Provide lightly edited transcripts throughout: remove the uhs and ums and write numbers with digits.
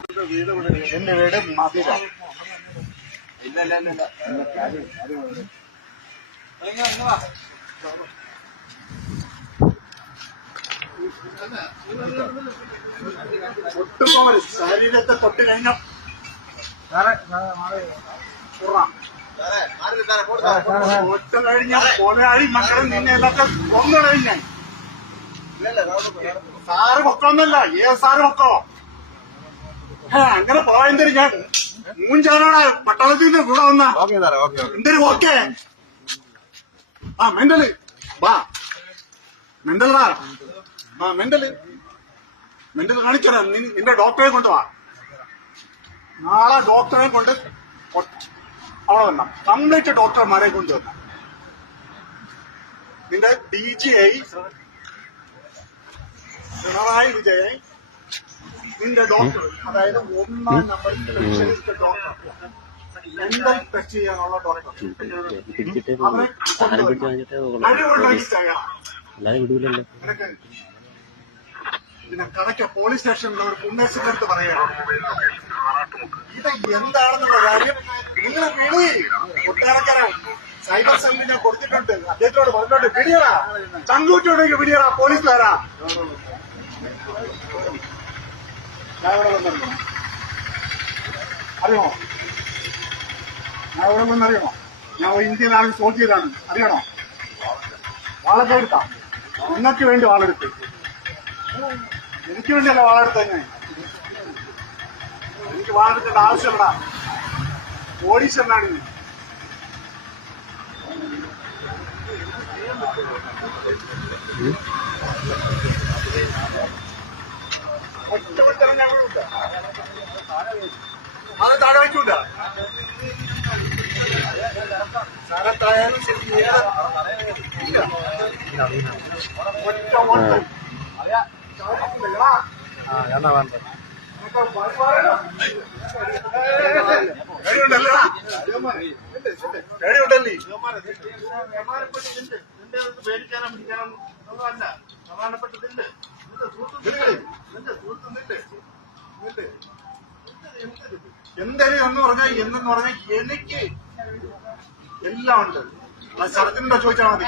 എന്റെ വീട് മതില. ഒട്ടുപോലെ ശരീരത്തെ തൊട്ട് കഴിഞ്ഞ ഒട്ട് കഴിഞ്ഞ കൊലയാളി മക്കളെ നിന്നെ എല്ലാത്ത കൊന്നു കഴിഞ്ഞാൽ സാറ് പൊക്കമൊന്നല്ല. ഏത് സാറ് പൊക്കോ? അങ്ങനെ പോയെന്തൊരു ഞാൻ മൂഞ്ചാനാണ് പട്ടണത്തിന്റെ കൂടെ വന്ന എന്തൊരു ഓക്കെ. ആ മെന്റല് വാ, മെന്റൽ വാ, ആ മെന്റല് കാണിച്ചോടാ. നിന്റെ ഡോക്ടറെ കൊണ്ടുവാ. നാളെ ഡോക്ടറെ കൊണ്ട് അവിടെ വന്ന കംപ്ലീറ്റ് ഡോക്ടർമാരെ കൊണ്ടുവന്ന നിന്റെ DGI പിണറായി വിജയൻ, നിന്റെ ഡോക്ടർ, അതായത് 1-ാം number specialist doctor, mental test ചെയ്യാനുള്ള ഡോക്ടർ ഇതിനെ കറക്റ്റ് പോലീസ് സ്റ്റേഷനിൽ പുണ്യസിന്റെ അടുത്ത് പറയണം. ഇത് എന്താണെന്നുള്ള കാര്യം നിങ്ങൾ വിളി. കൊട്ടാരക്കര സൈബർ സെല്ലിനെ കൊടുത്തിട്ടുണ്ട്. അദ്ദേഹത്തോട് പറഞ്ഞോട്ട് പിടിയടാ, ചങ്കൂറ്റോടേക്ക് പിടിയടാ പോലീസുകാരാ. ഞാൻ ഇവിടെ വന്നറിയണോ? അറിയണോ? ഞാൻ ഇവിടെ വന്നറിയണോ? ഞാൻ ഇന്ത്യൻ ആർമി സോൾജിയറാണ്. അറിയണോ? വാളൊക്കെ എടുത്താ നിങ്ങൾക്ക് വേണ്ടി വാളെടുത്ത്. എനിക്ക് വേണ്ടിയല്ല വാളെടുത്ത. എനിക്ക് വാളെടുക്കേണ്ട ആവശ്യമില്ല. പോലീസെന്നാണ് ഞാൻ. ഒറ്റപ്പെട്ടല്ല ഞങ്ങളുണ്ട്. അത് താഴെ വയ്ക്കൂല. സ്ഥലത്തായാലും ശരി ഒറ്റ ഓട്ടം പേടിയുണ്ടല്ലേ? പേടിക്കാനും പിടിക്കാനും അല്ല. സമാധാനപ്പെട്ടതില്ല. എന്തായാലും എന്ന് പറഞ്ഞാൽ എനിക്ക് എല്ലാം ഉണ്ട്. അത് സ്ഥലത്തിനുണ്ടോ ചോദിച്ചാൽ മതി.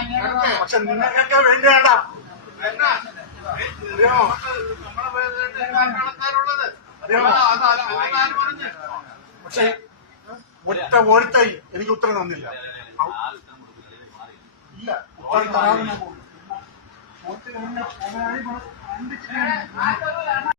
പക്ഷെ നിങ്ങൾക്കൊക്കെ വേണ്ട. പക്ഷെ ഒറ്റ ഓഴ്ത്തായി എനിക്ക് ഉത്തരം തന്നില്ല. ഇല്ല, ഉത്തരം തരാതെ